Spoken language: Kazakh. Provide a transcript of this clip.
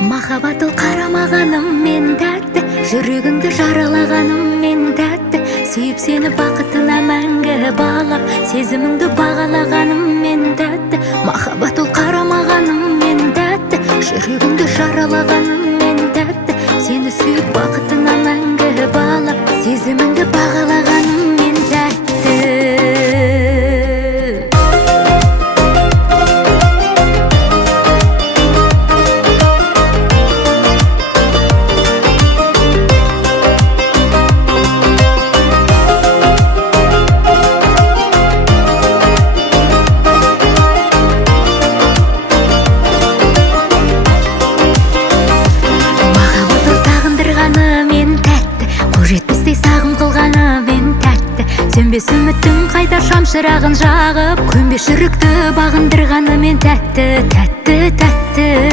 Махаббат ол қарамағаным мен тәтті, жүрегіңді жаралағаным мен тәтті, сүйіп сені бақытына мәңгі балап, сезіміңді бағалағаным мен тәтті. Махаббат ол қарамағаным мен тәтті, жүрегіңді жаралағаным мен тәтті, сені сүйіп бақытына мәңгі балап, сезіміңді бағалағаным мен тәтті. Жетпестей сағым қылғаны мен тәтті, сөнбес үміттің қайта шамшырағын жағып, көнбес жүректі бағындырғаны мен тәтті, тәтті, тәтті.